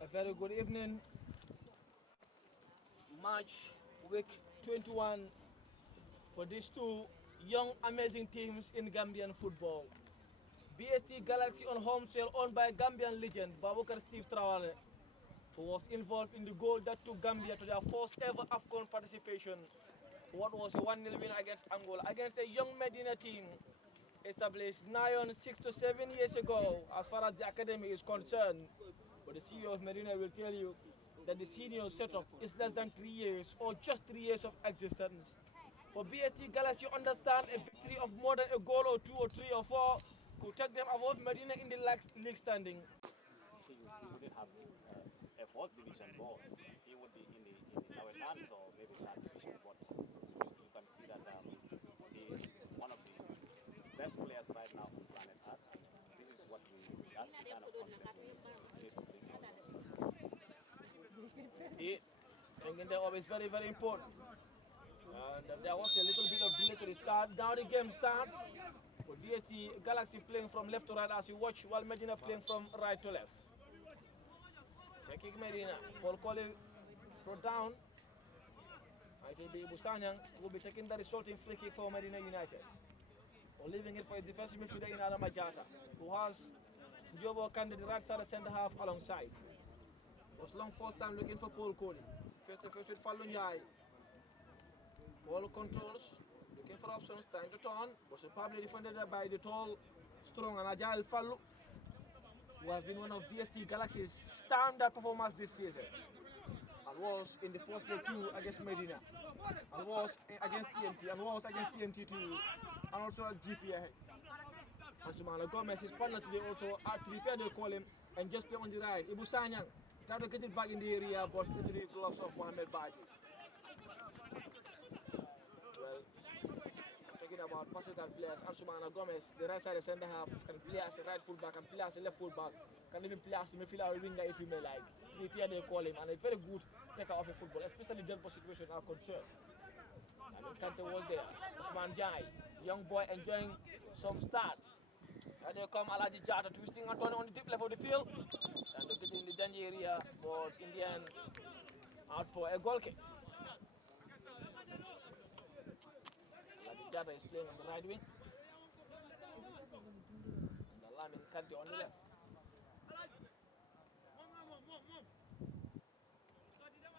A very good evening. March week 21 for these two young amazing teams in Gambian football. BST Galaxy on home soil owned by Gambian legend Babukar Steve Traore, who was involved in the goal that took Gambia to their first ever AFCON participation. What was a 1-0 win against Angola, against a young Medina team established 6 to 7 years ago as far as the academy is concerned. But the CEO of Medina will tell you that the senior setup is less than 3 years or just 3 years of existence. For BST Galaxy, you understand a victory of more than a goal or 2 or 3 or 4 could take them above Medina in the league standing. He wouldn't have a first division ball. He would be in our hands or maybe third division. But you can see that he is one of the best players right now on planet Earth. This is what that's the kind of concept we need to bring to Thinking that is very, very important. There was a little bit of delay to the start. Now the game starts. With BST Galaxy playing from left to right as you watch, while Medina playing from right to left. Free kick Medina. Paul Colley brought down. It will be Busanyang who will be taking the resulting free kick for Medina United. Or leaving it for a defensive midfielder in Adam Majata, who has Jobo Kande, the right side centre half alongside. Was long first time looking for Paul Colley. Face to face with Fallon Yai. Paul controls, looking for options, trying to turn, was superbly defended by the tall, strong and agile Fallu, who has been one of BST Galaxy's standard performers this season. And was in the first leg too against Medina. And was against TNT, and was against TNT too, and also at GPA. And Sumana Gomez, his partner today also had to repair the call him and just play on the right. Ibu Sanyang tried to get it back in the area, but to the gloves of Mohamed Baji. Well, talking about versatile players, Ansumana Gomez, the right side centre half, can play as a right fullback, can play as a left fullback, can even play as a midfielder or winger if you may like. Trippier they call him, and a very good taker of a football, especially dead ball situations are concerned. And then Kante was there, Osman Jai, young boy enjoying some starts. And they come Alaji Jata twisting and turning on the deep left of the field, and they get in the danger area, but in the end, out for a goal kick. Jata is playing on the right wing. And the Lamin Kante on the left.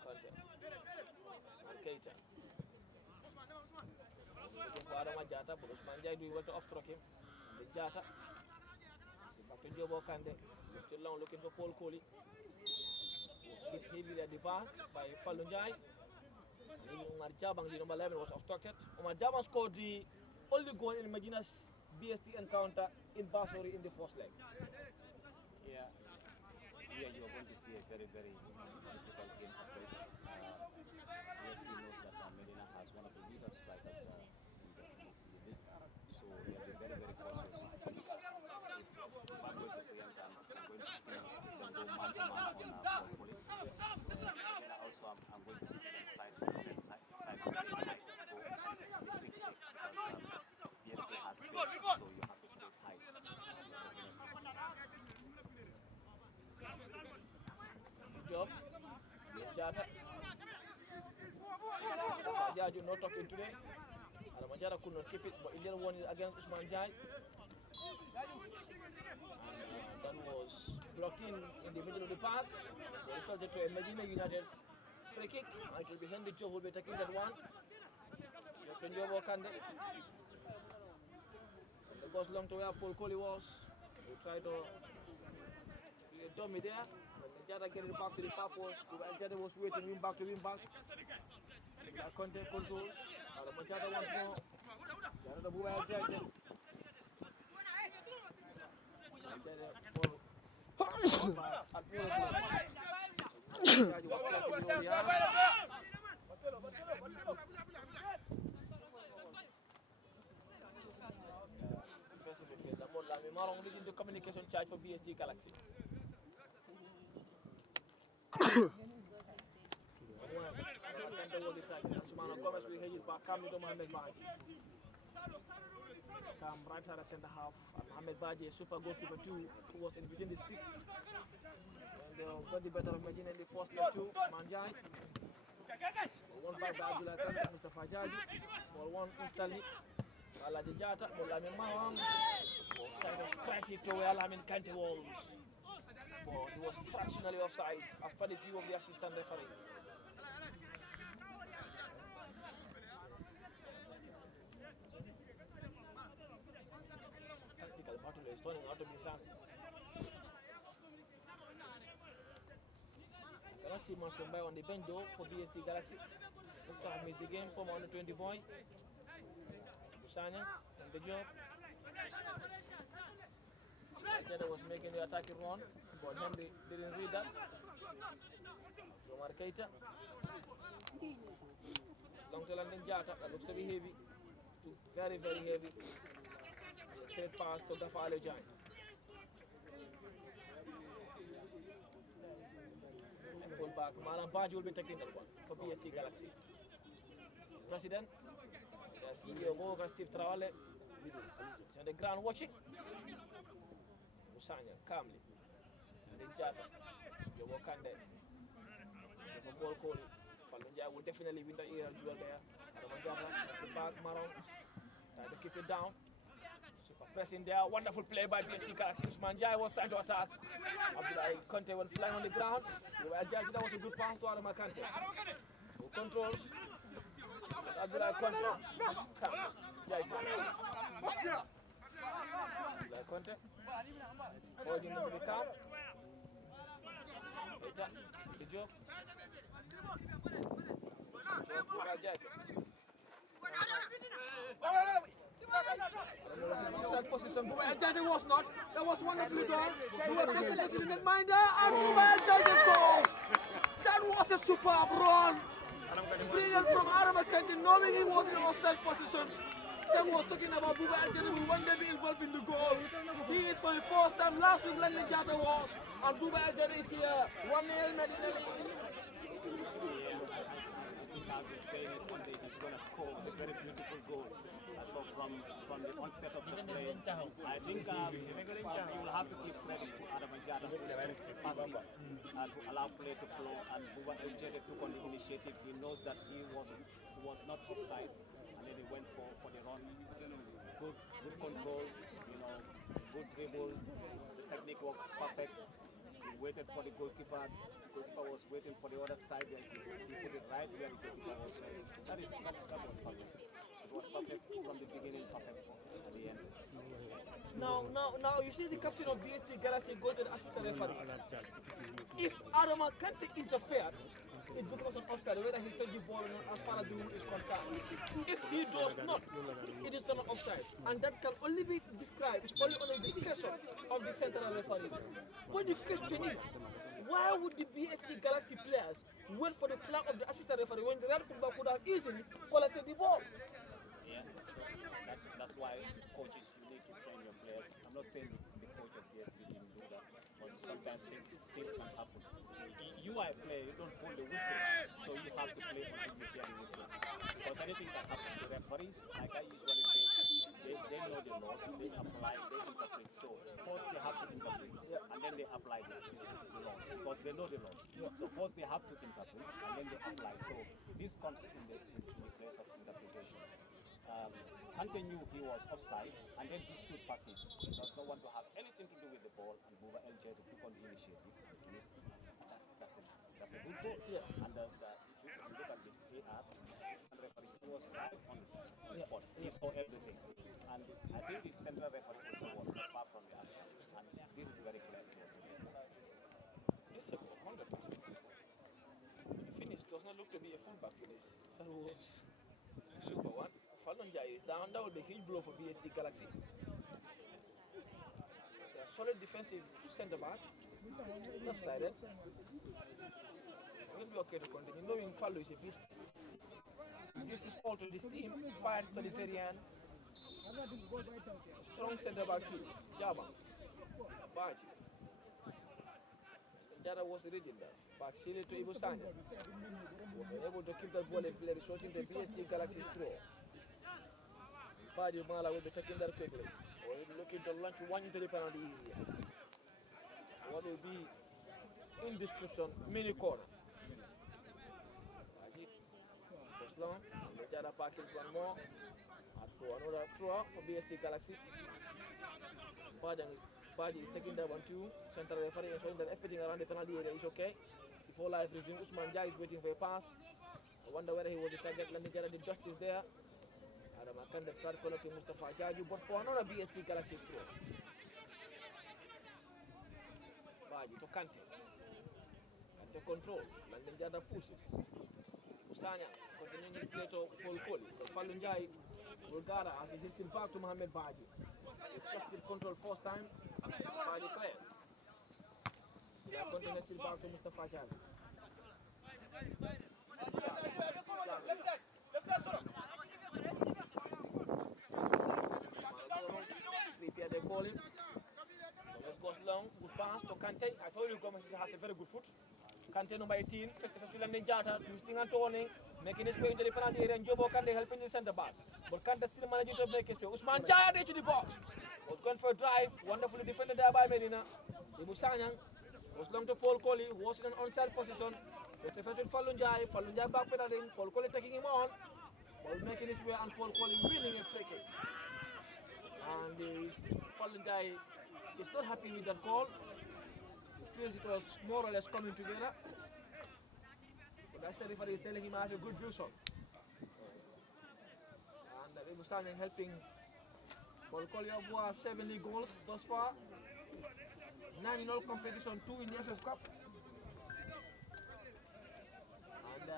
Kante. And Keita. Looking for Adama Jata, but Usman Jai doing well to off-stroke him. And the Jata. Back to Jobo Kande. Still long looking for Paul Colley. Was hit heavily at the back by Fallon Jai. Omar Jabang, the number 11, was obstructed. Omar Jabang scored the only goal in Medina's BST encounter in Basori in the first leg. Yeah, you are going to see a very, very difficult game approach. BST knows that Medina has one of the leading strikers in the league, so they have been very, very cautious. If I'm going to preempt, I'm going to see them go man-to-man on Paul Colley. Also, I'm going to see them try to stay tight, go and quick kick, because BST has pace, so you have to stay tight. Good job. Jata. Jaju not talking today. Alamajara could not keep it, but Indian won it against Usman Jai. That was blocked in the middle of the park. It resulted to a Medina United's free kick. It will be Henry Joe who will be taking that one. Captain Jobo Kande. It goes long to where Paul Colley was. He tried to be a dummy there. Jada getting back to the far post. Jada was waiting, win back to win back. Conte controls. Jada once more. Jada the Buba Jada. was classic Warriors. Defensive midfielder Molami Marong leading the communication charge for BST Galaxy. Gomez will head it back. Come to Mohamed Baji. Come right side at centre half. Mohamed Baji, a super goalkeeper too, who was in between the sticks. And they got the better of Medina in the first leg too. Manjai. One by Abdullah Kante, Mr. Fajaji. Ball one instantly. Alaji Jata, Molami Marong was kind of scratchy to where Lamin Kante was. But he was fractionally offside as per the view of the assistant referee. Tactical battle is turning out to be some. I cannot see much from by on the bench though for BST Galaxy. Looks to have missed the game from under 20 boy. Busanya on the job. Jada was making the attacking run, but Henry didn't read that. Omar Keita. Long to landing Jata, that looks to be heavy. Very, very heavy. Straight pass to Gafa Alejan. Full back, Malam Baji will be taking that one for BST Galaxy. President, the CEO Boga Steve Traore, is on the ground watching. Musanya, calmly. And then Jata, Yowokande, the ball call. Falunja will definitely win the air duel there. Adamajata, that's the back, Maron, trying to keep it down. Super pressing there, wonderful play by BST Galaxy. Usman Jai was trying to attack. Abdullah Kante went flying on the ground. That was a good pass to Adama Kante. Who controls. Abdullah Kante. Jai. Abdullah Kante. Holding into the calm. The job. Set position. Judge was not. That was wonderfully done. He was just in the minder and Judge scores. That was a superb run. Brilliant from Adama Kante, knowing he was in offside position. Sam was talking about Buba Aljani, who one day be involved in the goal. He is for the first time. Last week, Landon Jata was, and Buba Aljani is here. 1-0 Medina. Has been saying it one day he's going to score a very beautiful goal. So from the onset of the play, I think you will have to give credit to Adam Ajada, who is very passive to allow play to flow, and Buba Aljani took on the initiative. He knows that he was not offside, and then he went for the run. Good control, good dribble. The technique works perfect. He waited for the goalkeeper. The goalkeeper was waiting for the other side. He put it right where the goalkeeper was. That was perfect. It was perfect from the beginning, perfect at the end. Now you see the captain of BST Galaxy go to the assistant referee. If Adama Kante interfered, it becomes an offside, whether he touched the ball or not, as far as the rule is concerned. If he does not, it is not an offside. And that can only be described, it's only under the discretion of the central referee. But the question is, why would the BST Galaxy players wait for the flag of the assistant referee when the Red Football could have easily collected the ball? Yeah, so that's why coaches, you need to train your players. I'm not saying the coach of BST didn't do that, but sometimes things can happen. You are a player, you don't hold the whistle, so you have to play until you hear the whistle. Because anything can happen. The referees, like I usually say, they know the laws, they apply, they interpret. So first they have to interpret, and then they apply the laws, because they know the laws. So first they have to interpret, and then they apply. So this comes in the place of interpretation. Kante knew he was offside, and then he stood passive. He does not want to have anything to do with the ball, and Buba Aljani took on the initiative. That's a good goal. Yeah. And if you look at the AR, assistant referee, he was right on the spot. He saw everything. And I think the central referee also was not far from the action. And this is very clear. It's a goal, 100%. The finish does not look to be a fullback finish. That was a super one. Falunja is down. That would be a huge blow for BST Galaxy. They are solid defensive center back, left-sided. Will be okay to continue, knowing Fallu is a beast. Gives his all to this team, fires to the very end. Strong center back too, Jaba, Baji. Jara was reading that. Back Sili to Ibu Sanya. Was unable to keep that ball and play, resulting in the BST Galaxy throw. Baji Mala will be taking that quickly. Or will be looking to launch one into the penalty area. What will be in description, mini corner. Baji goes long. The Jara package one more. And for another throw for BST Galaxy. Baji is taking that one too. Central referee is showing that everything around the penalty area is okay. Before life resumes, Usman Jai is waiting for a pass. I wonder whether he was the target. Landijara did justice there. Adam Akande tried collecting Mustafa Jaju, but for another BST Galaxy throw. Baji to Kante. Kante controls. Landijara pushes. Usanya continuing his play to Paul Koli. Falun Jai Bulgara as he hits it back to Mohamed Baji. He trusted control first time. Baji clears. They are continuing to back to Mustafa Jai. They call him. Thomas goes long, good pass to Kante. I told you Gomez has a very good foot. Kante number 18, first Landing Jata, twisting and turning, making his way into the penalty area, and Jobo Kante helping the centre back. But Kante still managing to make his way. Usman Jaya into the box. Was gone for a drive, wonderfully defended there by Medina. Ibu Sanyang was long to Paul Colley, who was in an onside position. First defense with Falun Jai back pedaling, Paul Colley taking him on. Ball making his way, and Paul Colley winning a free kick. And Falun Jai is not happy with that call. He feels it was more or less coming together. But that's the referee is telling him I have a good vision. And Ibu Sanyang helping Paul Colley was 7 league goals thus far. 9 in all competition, 2 in the FF Cup. And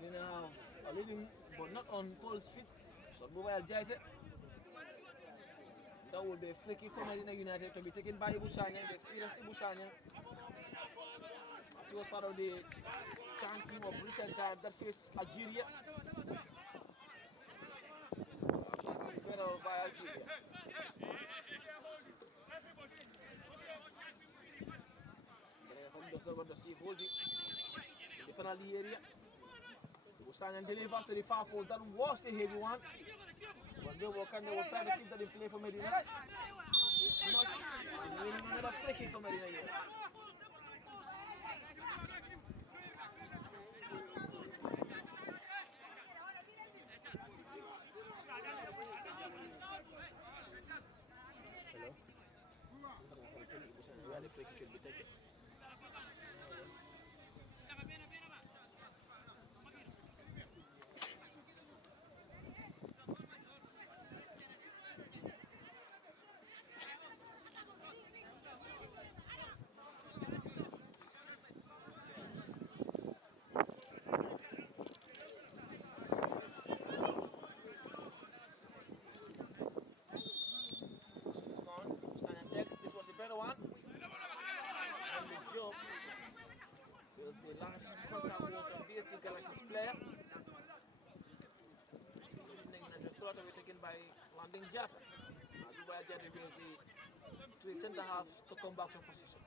Medina are leading, but not on Paul's feet. So Mobile Jaite. That will be a free kick for Medina United to be taken by Ibu Sanyang, the experienced Ibu Sanyang. As he was part of the CHAN team of recent time that faced Algeria. Better by Algeria. Does not want to see holding in the penalty area. Ibu Sanyang delivers to the far post. That was a heavy one. But they will try to keep that in play for Medina. It's not another free kick for Medina here. Hello? Where the free kick should be taken. One. And the job was the last contact was on BST Galaxy's player. The throw will be taken by Landing Jata. As Jata gives the 3 centre halves to come back to position.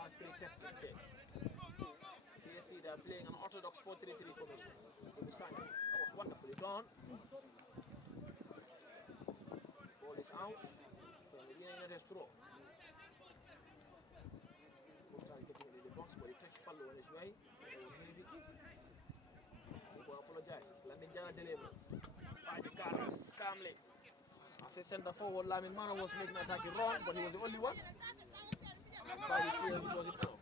After the test, let's say. BST they are playing an orthodox 4-3-3 formation. That was wonderfully done. Ball is out. United throw. Getting into the box, but he touched Fallu on his way. It was heavy. He apologizes. Landing Jana delivers. Baji carries calmly. As a centre forward, Lamin Mana was making an attack wrong, but he was the only one. Baji feared it was enough.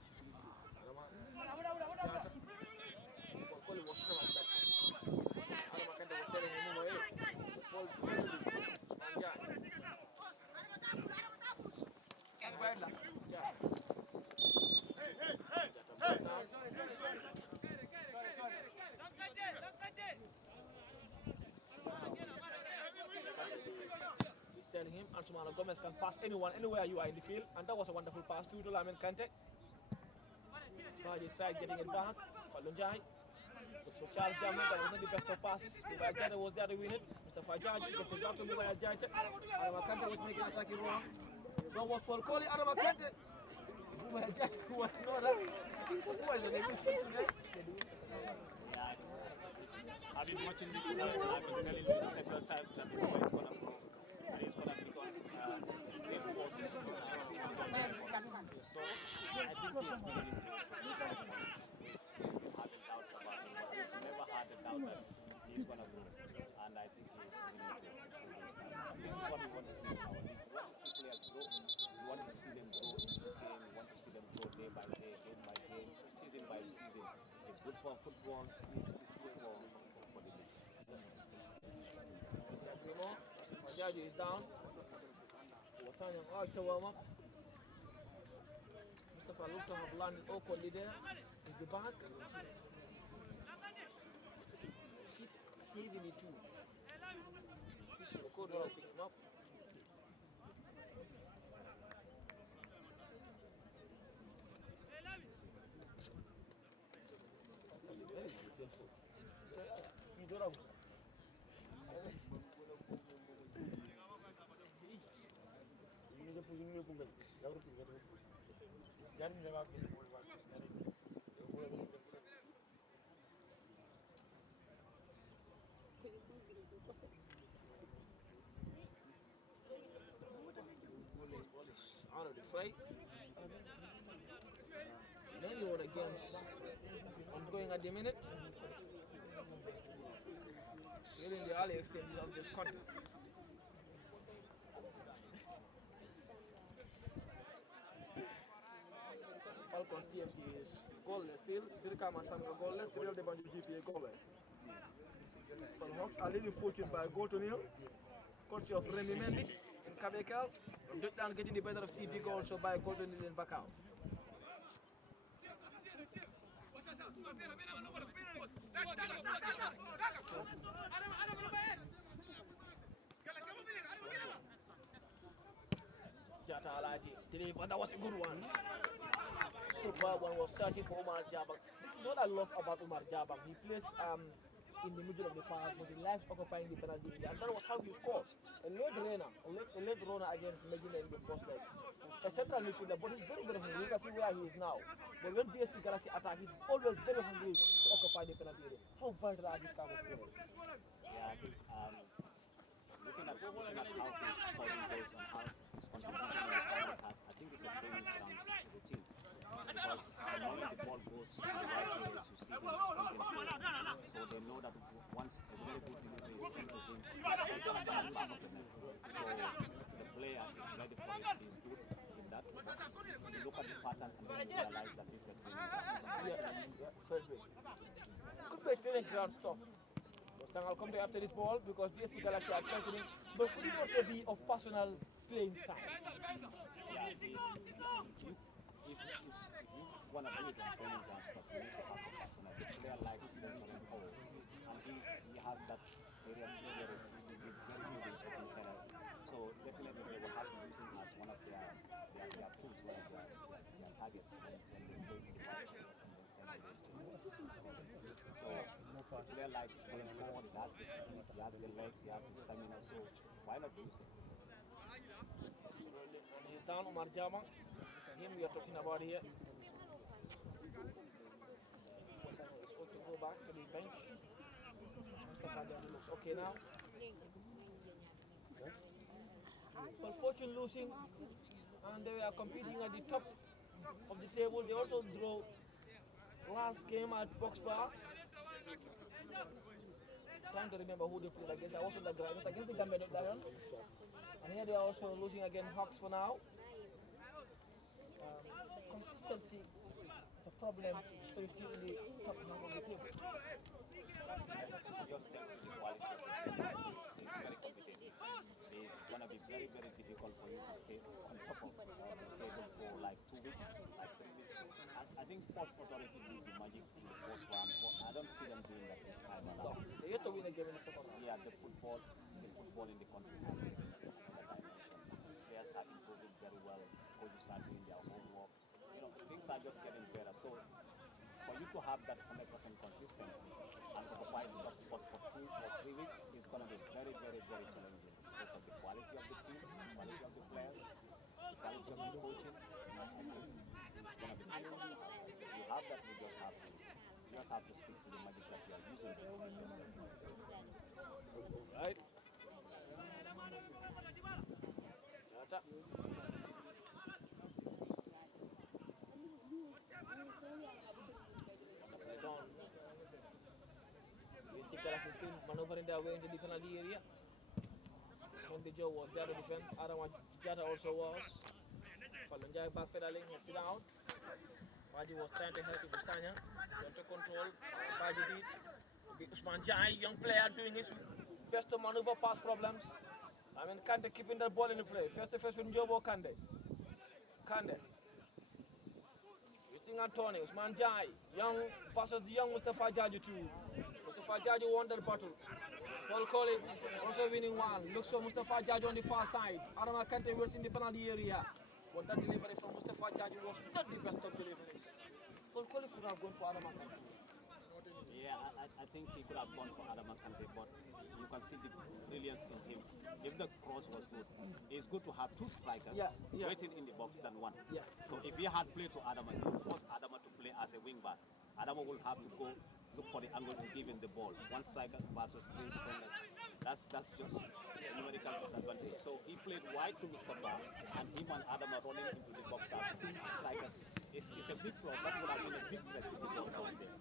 Paul was strong at that position. Alamakanda was telling him move away. Paul failed it. Ansumana Gomez can pass anyone, anywhere you are in the field, and that was a wonderful pass to Lamin Kante. Baji tried getting it back. Falunjai. So Charles Jammeh, that was not the best of passes. Mubaya Jada was there to win it. Mr. Fajaji gets it back to Mubaya Jada. Adama Kante was making attacking run. So was Paul Coley, Adama Kante. Mubaya Jada was not that. Who was the name? I've been watching this and I've been telling you several times that this boy is going to grow. And he's going to become reinforced. So I think he's willing to having doubts about him, but we've never had a doubt that he's going to grow. And I think he's willing to show those signs. And this is what we want to see in our league. We want to see players grow. We want to see them grow in the game. We want to see them grow day by day, game by game, season by season. It's good for football. It's good for the league. Fajaji is down. Wasanya out to warm up. Mustafa looked to have landed awkwardly there. Is the back. Hit heavily too. Fishing the corner to pick him up. Very beautiful. Out of the fray. Many other games ongoing at the minute. Still in the early stages of this contest. Falcons TMT is goalless still. Birkama Samga goalless. Real de Banjo GPA goalless. But Hawks are leading fortune by a goal to nil. Courtesy of Remy Mendy in Kabekal. Down getting the better of TD goal, so by a goal to nil in back out. Jata Alaji delivered. That was a good one. Superb one, was searching for Omar Jabang. This is what I love about Omar Jabang. He plays in the middle of the park, but he likes occupying the penalty area, and that was how he scored. A late runner against Medina in the first leg. A central midfielder, but he's very, very hungry. You can see where he is now. But when BST Galaxy attack, he's always very hungry to occupy the penalty area. How vital are these kind of players? Yeah, I think looking at how he's scoring goals and how he's contributing in the final attack, I think it's a training ground to the team. Because when the ball goes to the right place, you see them speaking. So they know that once a very good delivery is sent to him, they can back of the net. So the player is ready for it. He's good in that. You look at the pattern and then you realize that this is a training ground. Yeah, perfect. Could be a training ground stuff. I'll come back after this ball because BST Galaxy are threatening, but could it also be of personal playing style? Yeah, if you want to do it on training ground stuff, you need to have a personal. The player likes mentoring forward, and he has that area skill where he's very good in taking penalties. So definitely they will have to use him as one of their tools, one of their targets when they go to the right place and then send those things. So a player likes going forward, he has the speed, he has the legs, he has the stamina, so why not use him? Absolutely. And he's down, Omar Jama. Him we are talking about here. He's going to go back to the bench. Looks okay now. But Fortune losing, and they are competing at the top of the table. They also draw last game at Box Bar. Trying to remember who they played against. I was on the ground. It was against the Gambia Lion. And here they are also losing again Hawks for now. Consistency is a problem in the top half of the table. It just tells you the quality of the team. He's very competitive. It's going to be very, very difficult for you to stay on top of the table for like 2 weeks, like 3 weeks. I think Post Authority will do magic in the first round, but I don't see them doing that this time around. They have to win a game in the second round. Yeah, the football in the country has taken another dimension. are improving very well. Coaches are doing their homework. Things are just getting better. So for you to have that 100% consistency and occupy the top spot for 2 or 3 weeks is going to be very, very, very challenging because of the quality of the team, the quality of the players, the quality of the coaching. I think it's going to be difficult. You have that, you just have to stick to the magic that you are using to prepare yourself. Right. Jata. Assistant maneuvering their way into the penalty area. Joe was there to defend. Adama Jata also was. Falunjai backpedaling, sit down. Baji was trying to help Busanya. To control. Baji did. Usman Jai, young player, doing his best to maneuver past problems. I mean, Kande keeping the ball in the play. Face to face with Njobo Kande. Kande. Witting Anthony, Usman Jai, young versus the young Mustafa Jaju too. Mustafa Jaju won the battle. Paul Colley also winning one. Looks for Mustafa Jaju on the far side. Adama Kante was in the penalty area. But that delivery from Mustafa Jaju was not the best of deliveries. Paul Colley could have gone for Adama Kante. Yeah, I think he could have gone for Adama Kante, but you can see the brilliance in him. If the cross was good, it's good to have two strikers waiting in the box than one. Yeah. So if he had played to Adama, he would force Adama to play as a wing back. Adama will have to go look for the angle to give him the ball. One striker versus three defenders. That's just a numerical disadvantage. So he played wide to Mustafa, and him and Adama running into the box as two strikers. It's a big plus. That would have been a big threat to the goal post there.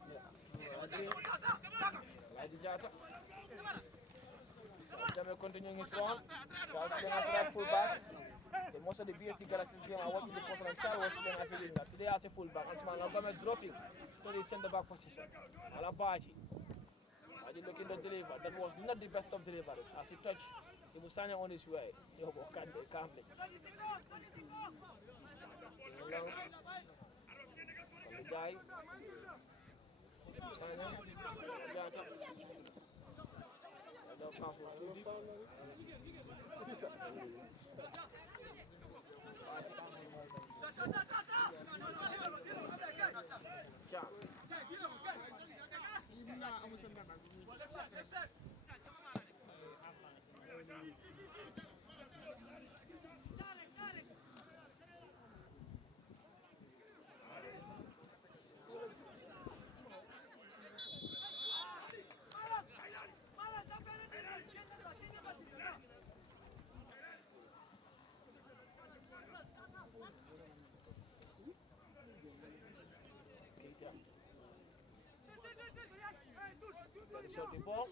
Jamie continuing his run. Charles playing as a fullback. Most of the BST Galaxy's game are watching the first one. Charles was playing as a winger. Today as a fullback. And Usman Algame dropping to the centre back position. Alabaji. Baji looking to deliver. That was not the best of deliveries. As he touched, he was standing on his way. Yobo Kande calmly. Along. From the guy. Musanya. Jata. Pass was too deep. Shot the ball.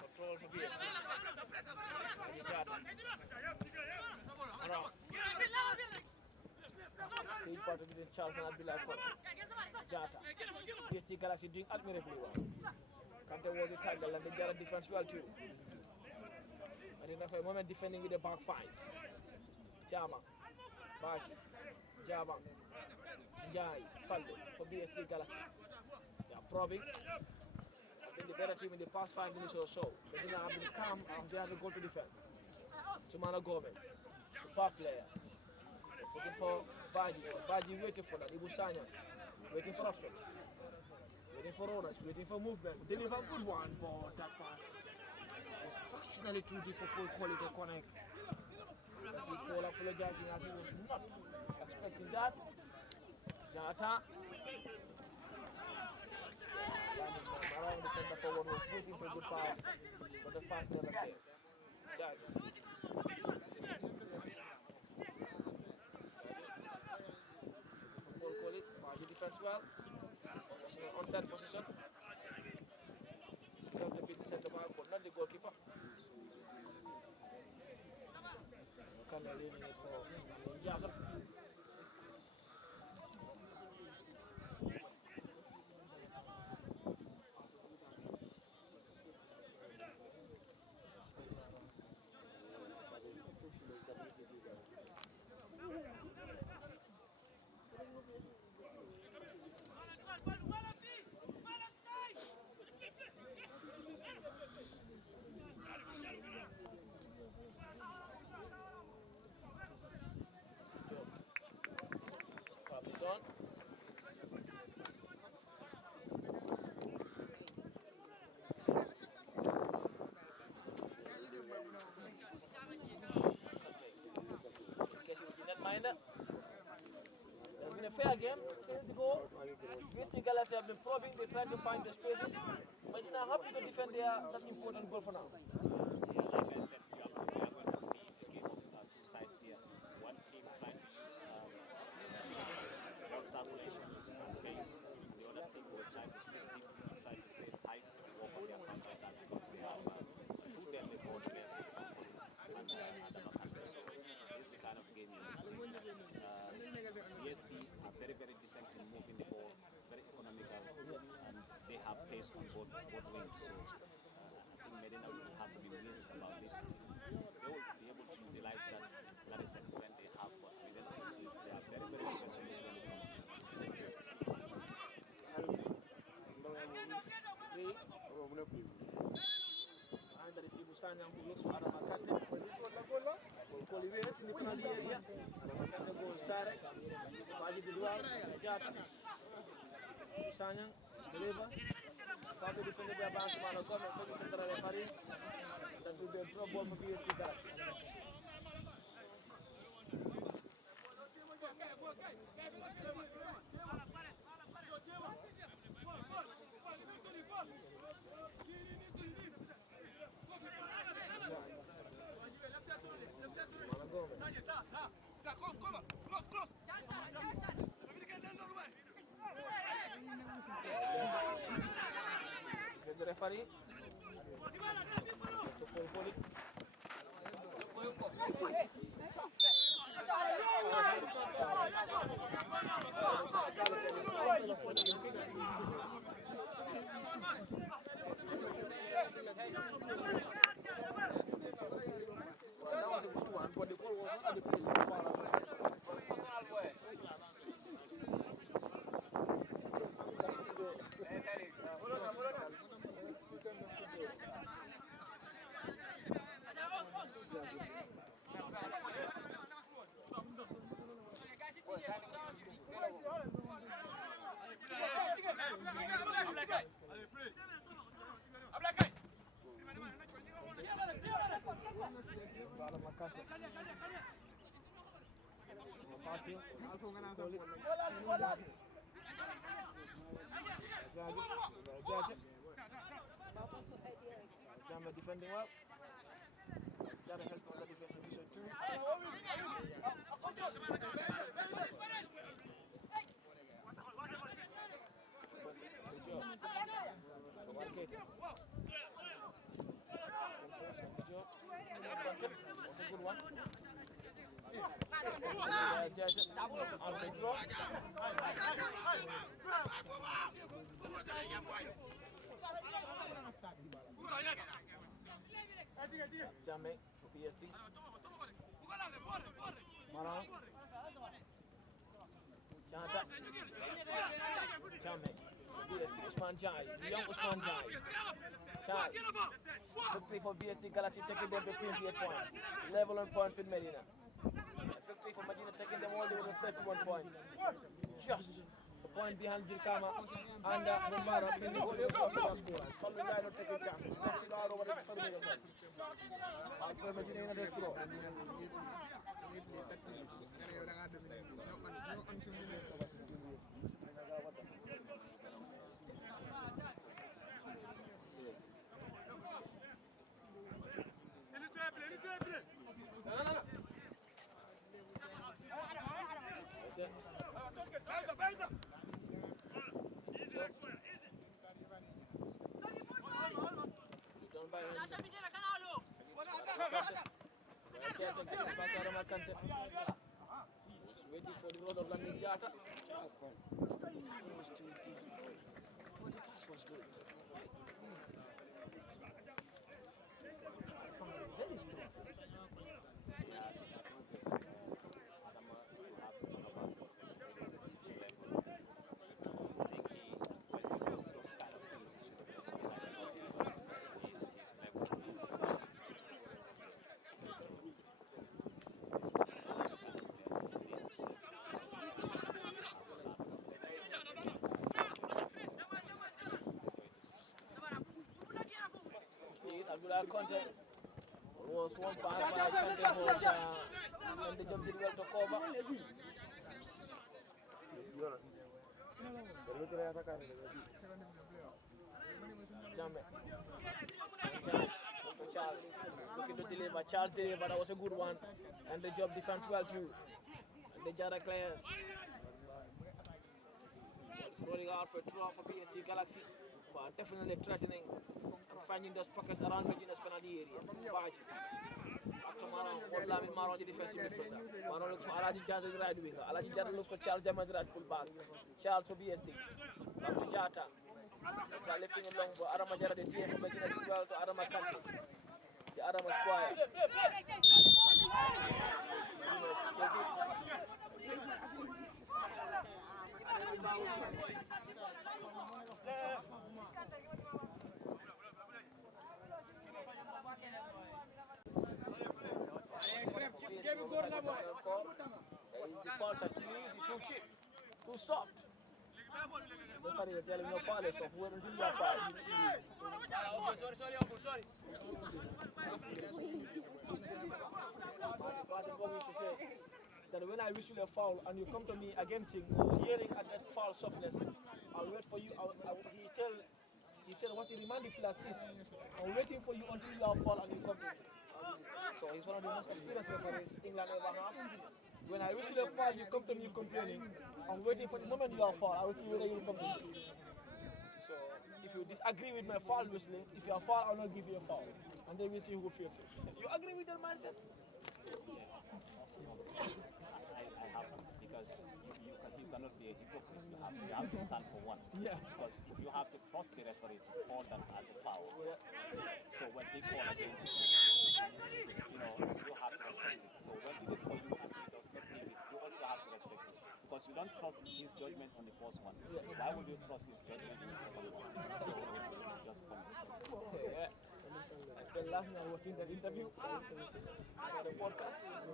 Control for BST. He's part of the Charles and Abdullah Jata. BST Galaxy doing admirably well. Kante was a tackle and the Jata defense well too. Medina for a moment defending with the back five. Jama, Bachi, Jama, Njai, Faldo for BST Galaxy. They are probing. I think the better team in the past 5 minutes or so. Medina have been calm and they have a goal to defend. Sumana Gomez, super player. Looking for Baji. Baji waiting for that. Ibusanya waiting for upstretch. Waiting for orders, waiting for movement. Deliver a good one, but that pass was fractionally too difficult quality to connect. As he Paul apologizing as he was not expecting that. Jata around the center forward was waiting for a good pass, but the pass never came. Jata. Paul call it, Baji defense well. Was in an onside position. Not to beat the center back, but not the goalkeeper. Kind of leaving it for Jata. fair game since the goal. BST Galaxy have been probing, they try to find the spaces. Medina happy to defend that important goal for now. Yeah, like I said, you are going to see a game of two sides here. One team trying to use ball circulation and pace. The other team will try to sit deep, try to stay tight and work on their counter attack because they have two deadly forwards against it and Adama Kante. So this is the kind of game you will see. BST are very, very decent in moving the ball, very economical, and they have pace on both wings. So I think Medina will have to be wary about this. They will be able to utilize that is a strength they have, but within also they are very, very professional when it comes to There is Ibusanya who looks for Adama Kante. Colivers in the penalty area. Adama Kante goes direct. Baji Dilwar, Jata. Ibusanya delivers. Probably defended by Bansman or Gomez for the central referee. That will be a drop ball for BST Galaxy. The referee that was a good one, but the ball was not the place for foul. Jama defending well. Jama help on the defensive mission too. That's a good one. Jamme, BST. Marang. Janta. Jamme, BST. Usman Jai. Young Usman Jai. Charles. Victory for BST Galaxy taking them to 28 points. Level on points with Medina. Victory for Medina taking them all the way to 31 points. Just a point behind Birkama and Romara in the goal of scorer. Following guy not taking chances. Knocks it out over the family of us. Alfred Medina in the throw. Waiting for the road of landing Jata. Was good. Very strong. Content was one part by Content and the job did well to cover. Jambe. Charles looking to deliver. Charles delivered. That was a good one. And the job defense well too. And the Jara clears. It's rolling out for a draw for BST Galaxy. But definitely threatening and finding those pockets around Medina's penalty area. Baji. After Maron, Lamin Maron, the defensive defender. Maron looks for Alaji Jata, the right winger. Alaji Jata looks for Charles Jamal, the right fullback. Charles for BST. Back to Jata. Jata lifting it long for Adama Jara, the TF from Medina as well to Adama Kante. The Adama Squire. The falls are too easy, too cheap, too soft. Nobody is telling no foul, so whoever do your foul. Sorry. That when I whistle a foul and you come to me against him, hearing at that foul softness, I'll wait for you. He said what he reminded players is, I'm waiting for you until you are foul and you come to me. So he's one of the most experienced referees England ever have. When I whistle a foul, you come to me complaining. I'm waiting for the moment you are foul. I will see whether you will come to me. So if you disagree with my foul whistling, if you are foul, I will not give you a foul. And then we'll see who feels it. You agree with that mindset? I have, because you cannot be a hypocrite. You have to stand for one. Yeah. Because if you have to trust the referee to call that as a foul, so when he call against you know, you have to respect it. So when it is for you and he does not give it, you also have to respect it. Because you don't trust his judgment on the first one. Why would you trust his judgment on the second one? It's just funny. Yeah. I spent last night watching that interview for the podcast.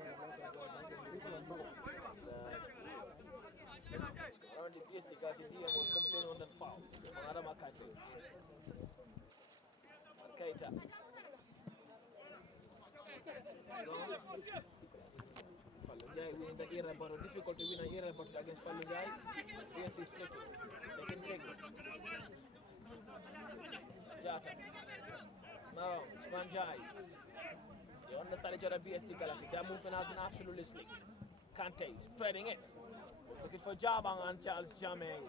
Around the BST guys, the DM was complaining on that foul. Adama Kante. Keita. Falunjai winning the era battle. Difficult to win an era battle against Falunjai. BST is flicking. They can take it. Jata. Now, Spanjai. You understand each other, BST Galaxy. Their movement has been absolutely slick. Kante spreading it. Looking for Jabang and Charles Jamel.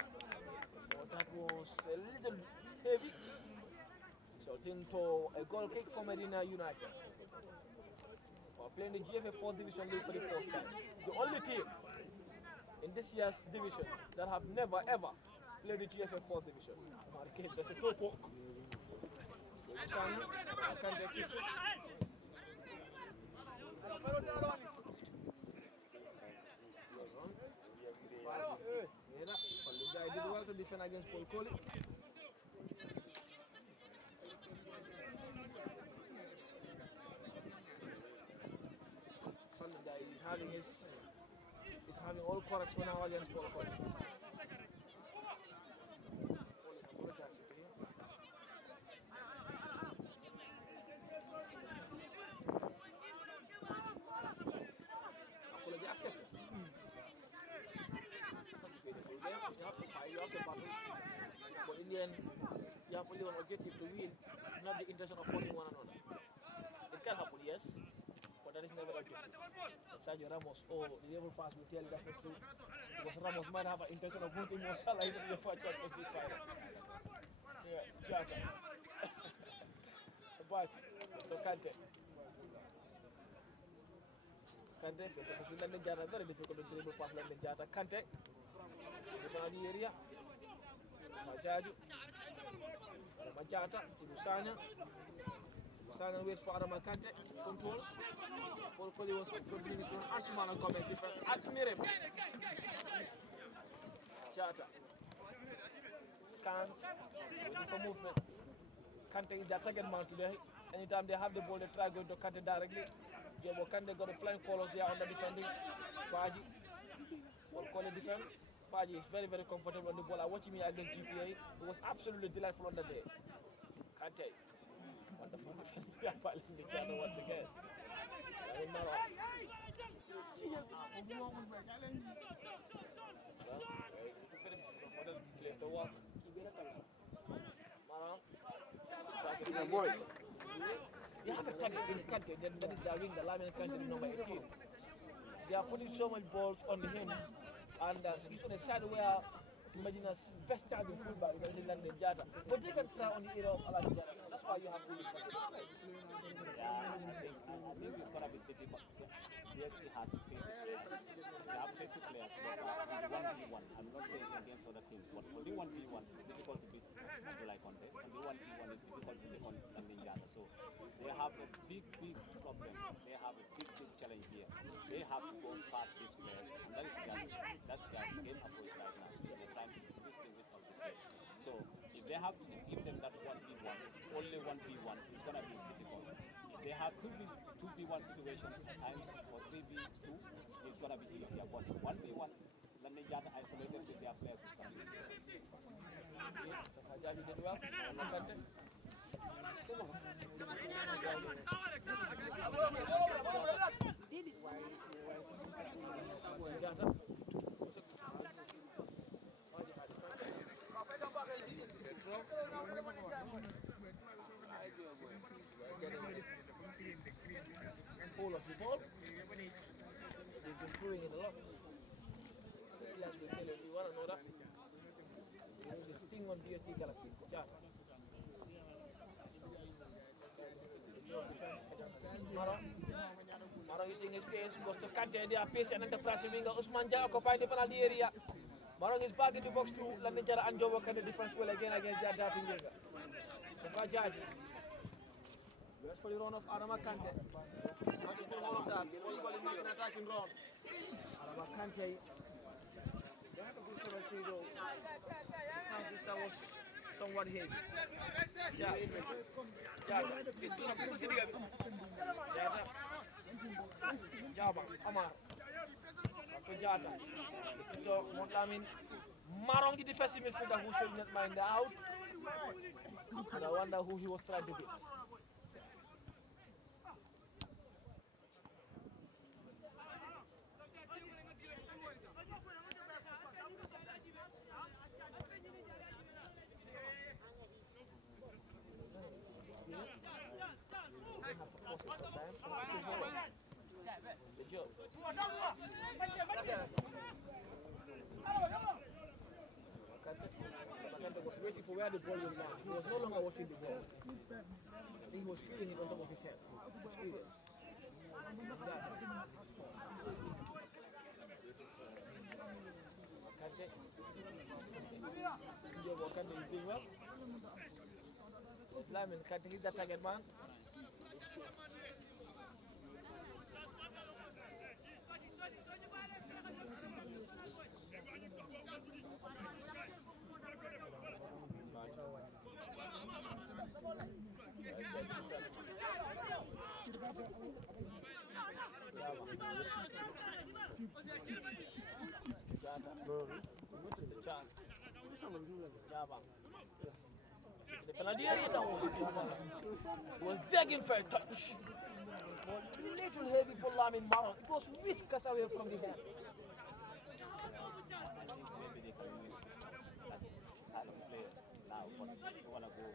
But that was a little heavy. Resulting to a goal kick for Medina United. We're playing the GFF 4th Division League for the first time. The only team in this year's division that have never ever played the GFF 4th Division. Marquez, there's a toe poke. Kante keeps it. Falunjai did well to defend against Paul Coley. Falunjai is having all corrects for now against Paul Coley. Apology accepted. You have to fight, you have to battle, but in the end, you have only one objective to win, not the intention of hurting one another. It can happen, yes, but that is never the objective. Sergio Ramos or the Rebel fans will tell you that's not true, because Ramos might have an intention of hurting Mo Salah even before Champions League final. Yeah, Jata. But, so Kante. Kante, because we let the Jata very difficult to dribble past like the Jata. Kante. The area, Majaju, Majata, Lusana waits for Adama Kante, controls. Paul Coley was from Minister Ashman and comment defense. Admirable. Jata scans, waiting for movement. Kante is the target man today. Anytime they have the ball, they try going to Kante directly. Jobo Kante got the flying colors there on the defending. Baji, Paul Coley defense. Faji is very, very comfortable on the ball. I watched him against GPA. It was absolutely delightful on the day. Kante. Wonderful defending the corner once again. Model plays the wall. Maran. Boy. They have a target in Kante, that is their winger, Lamin Kante, number 18. They are putting so much balls on him, and he's on a side where Medina's best charging fullback is in London Jata. But they can try on the area of Alain Jata. That's why you have to look at it. Yeah, I think it's gonna be difficult. BST has facing players. They have facing players, but in 1v1, I'm not saying against other teams, but only 1v1 is difficult to beat people like Conte. Only 1v1 is difficult to take on London Jata. So they have a big problem. They have a big challenge here. They have to go past these players, and that's their game approach right now. They're trying to do this thing with all the play. So if they have to give them that 1v1, only 1v1, it's gonna be difficult. If they have 2v1 situations at times or 3v2, it's gonna be easier. But 1v1, London Jata isolated with their players is gonna be Hajabi did well. All of the ball. They've been throwing it a lot. Let's be telling you one another. The sting on BST Galaxy. Jata. Maro using his pace, goes to Kante, they are pace and enterprise winger. Usman Jaa occupied the penalty area. Marong is back in the box too. London Jara and Joe can the difference well again against that darting winger. Safa Jaji. Goes for the run of Adama Kante. Attacking all of that. All calling me an attacking run. Adama Kante. They have a good chemistry though. That was somewhat heavy. Jaba, Amar. Jata. Montlamin. Marong the defensive midfielder who should not mind out. And I wonder who he was trying to beat. Makanta was waiting for where the ball was now. He was no longer watching the ball. I think he was feeling it on top of his head. Experience. Wakanda is doing well. Lyman can't hit that target man. The penalty area was begging for a touch. But little heavy for Lamin Maron. It was whiskers away from the head. maybe they can use that style of play now, but if you want to go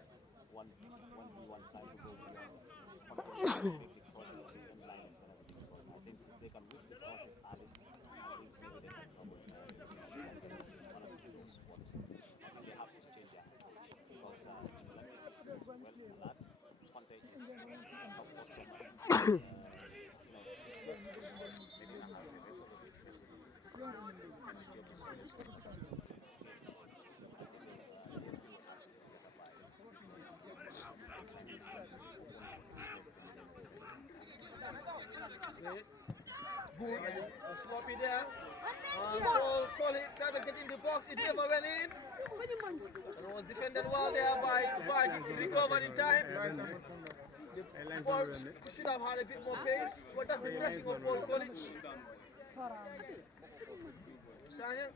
1v1 style to go beyond the process and line is going to be difficult. I think if they can whip the process early, I think maybe they can come with one of the goals. But I think they have to change their approach because well, a lot Conte is of course Medina has a rest of Sloppy there. Call it, tried to get in the box, it never went in. And was defended well there by Baji. He recovered in time. The ball should have had a bit more pace, but that's the pressing of Paul Collins. Sanya.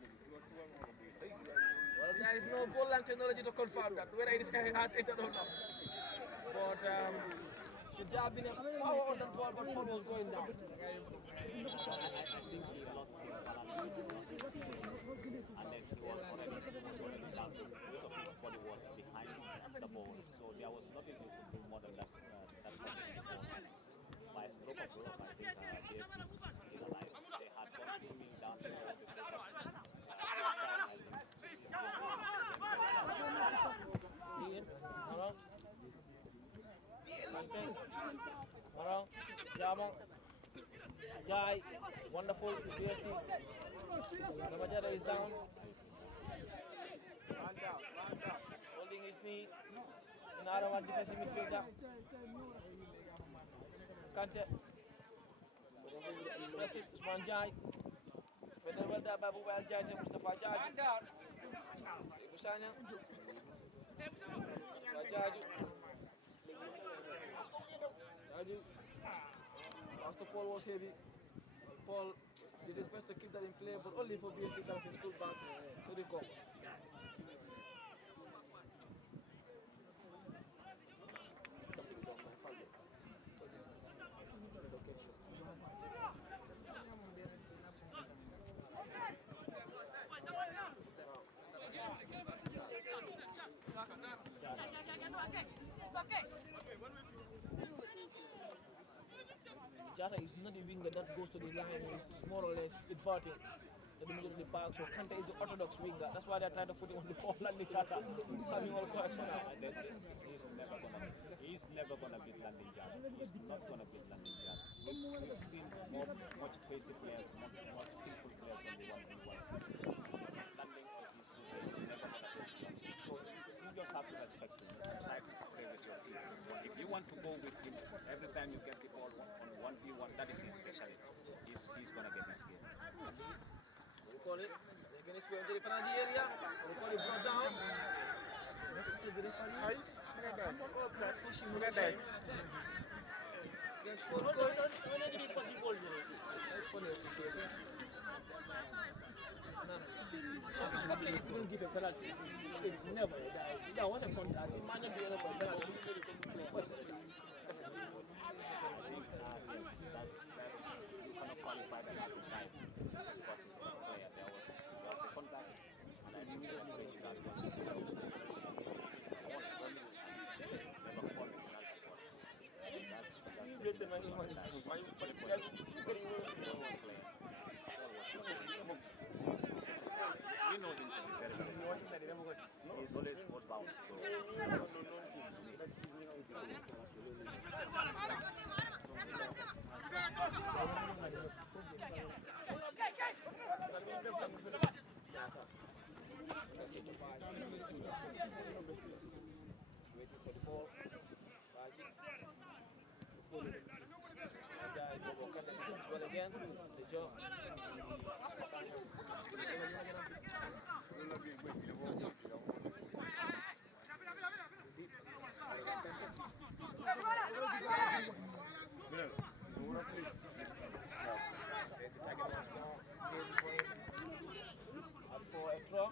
Well, there is no goal line technology to confirm that, whether it has entered or not. But Should there have been a power on that ball, but ball was going down. I think he lost his balance, he lost his speed, and then he was already down. Weight of his body was behind the ball, so there was nothing he could do more than that. That tackling the ball. By a stroke of luck, I think BST is still alive. They had gone swimming down the road before that. Marang, Jamang, Jai, wonderful, BST. Ramajada is down. Holding his knee. In Arawa defensive midfielder. Kante. Impressive, Usman Jai. Federal Welda Babu Wel Jai, Mustafa Jaju. Ibusanya. Mustafa Jaju. As the Paul was heavy, Paul did his best to keep that in play, but only for BST as his full back to recover. Jata is not a winger that goes to the line, he's more or less inverting the middle of the park, so Kante is the orthodox winger. That's why they're trying to put him on the ball and the Jata. Having all correct for now. He's never gonna beat Landing Jata. He's not gonna beat Landing Jata. We've seen much pacey players, more skillful players on the 1v1. Landing is never gonna beat him. So you just have to respect him. Try to play with your team. If you want to go with him, every time you get the ball on 1v1, that is his specialty. He's gonna get his game. Call it. They're going to spray into the penalty area. They call it brought down. So the referee. Pushing with the shot. Yes, for goal. That's funny if you say that. So okay, you don't give a penalty. It's never that was a contact. It might not be enough for a penalty. You cannot qualify that as a time because it's not player. There was a contact, and I knew that the that was never called we know him to be very, very smart. He's always bound, so waiting for the ball. Well again, the job. For a draw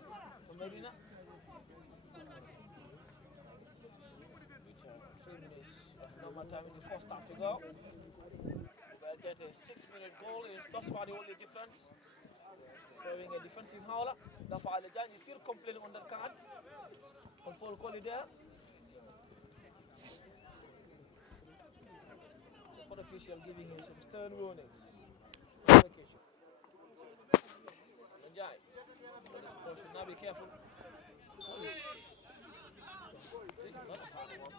from Medina. With 3 minutes of normal time in the first half to go. We'll get a 6-minute goal. Is thus far the only difference. Throwing a defensive howler. Dafa Alijan is still complaining on that card. On full call there. The fourth official giving him some stern warnings. Vacation. Njai. Police should now be careful. Police. This is not a hard one.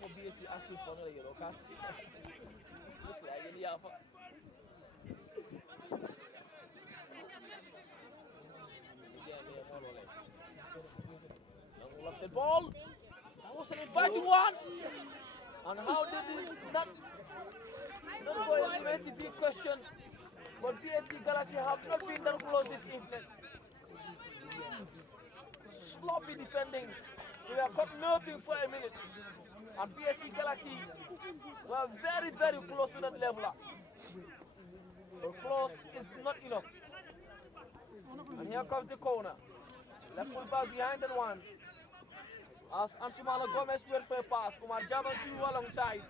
For BST asking for another yellow card. Looks like a yellow card. Again, more or less. Long lofted ball. That was an inviting one. And how did it not go against the big question? But BST Galaxy have not been that close this evening. Sloppy defending We were caught nothing for a minute. And BST Galaxy were very, very close to that leveler. But close is not enough. And here comes the corner. Left full back behind that one. As Amsumala Gomez went for a pass, Umar Javan two alongside.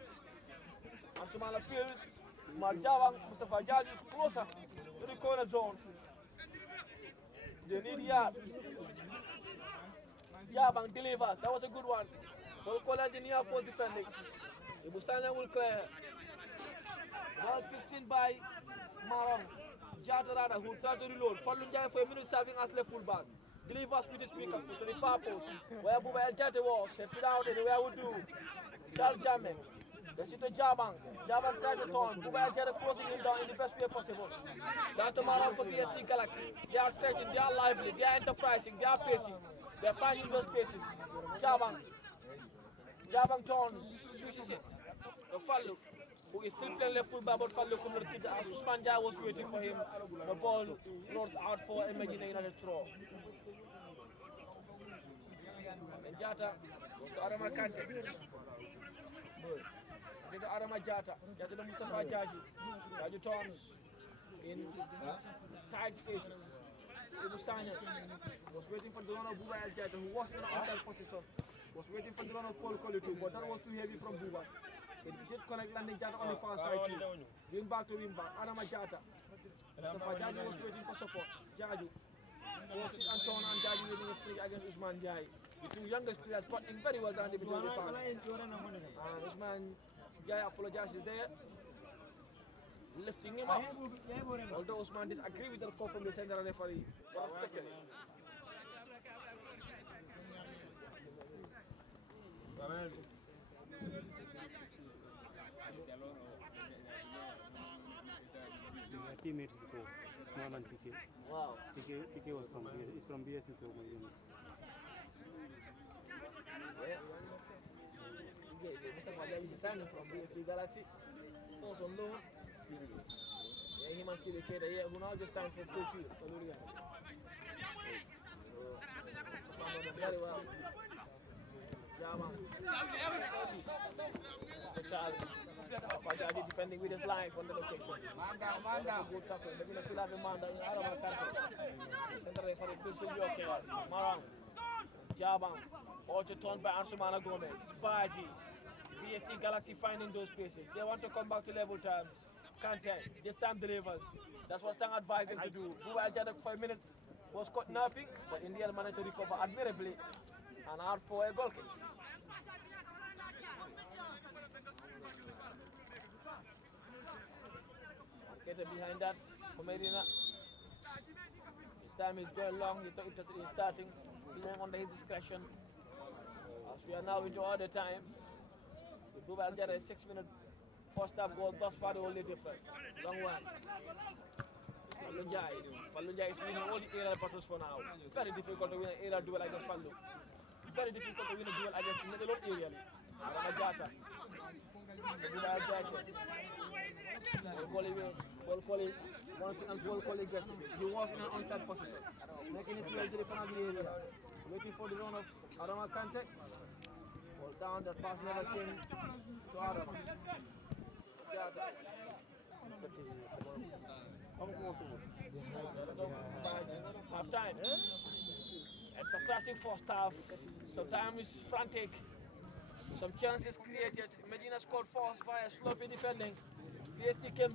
Amsumala feels Umar Javan, Mustafa Jaji is closer to the corner zone. They need yards. Javan delivers. That was a good one. Ball engineer for defending. Ibusanya will clear. Ball picks in by Marang. Jatarada who tried to reload. Falunjaya for a minute serving as left full back. Delivers with his weaker foot to the far post. Where Buba El Jate was. They sit down anywhere would do. Jal Jame. They sit to Jabang. Jabang tried to turn. Buba El Jate closing him down in the best way possible. Down to Marang for BST Galaxy. They are stretching, they are lively, they are enterprising, they are pacing. They are finding those spaces. Jabang. Jabang turns, switches it. The Fallu, who is still playing left full back, but Fallu could not kick it as Usman Jai was waiting for him. The ball rolls out for a Medina United throw. And Jata goes to Arama Kante. Good. Arama Jata. Jata to Mustafa Jaji. Jaji turns in tight spaces. Ibusanya was waiting for the run of Buba El Jata, who was in an outside position. Was waiting for the run of Paul Collie too, but that was too heavy from Buba. It did connect landing Jata on the far side too. Wing back to wing back. Arama Jata. Mustafa Jaji was waiting for support. Jaju. Forced it and turn and Jaji winning a free against Usman Jai. The two youngest players cutting very well down the middle of the park. And Usman Jai apologizes there. Lifting him up. Although Usman disagreed with the call from the central referee. But respected it. Teammates before, Usman and PK. Wow. PK was from BST, it's from BST to Medina. Mustafa Jai is signing from BST Galaxy. Also on loan. Yeah, him and Sili Keda, yeah, who now just signed for full shoot for Lurigan. So, very well. Yeah, man. The challenge. Pajaji defending with his life on the location. Man down. Good tackle. Medina still have a man down in Arama Kante. Center referee feels okay. Marang. Jabang. Also turned by Ansumana Gomez. Baji. BST Galaxy finding those spaces. They want to come back to level terms. Content. This time delivers. That's what Sang advised them to do. Buba Jadok for a minute was caught napping, but in the end managed to recover admirably and out for a goal kick. Get behind that for Medina. This time is going long. He's not interested in starting. Playing under his discretion. As we are now into all the time. Buba Jadok a 6-minute first half goal, thus far the only difference. Long one. Falunjai is winning all the aerial battles for now. Very difficult to win an aerial duel against Fallu. Very difficult to win a duel against him, not aerially. Ramajata. Ball Collie once and Ball Collie gets it. He was in an onside position. Making his way to the penalty area. Waiting for the run of Arama Kante. Ball down, that pass never came to Arama. Half time. Enterprising first half. Sometimes frantic. Some chances created. Medina scored first via sloppy defending. BST came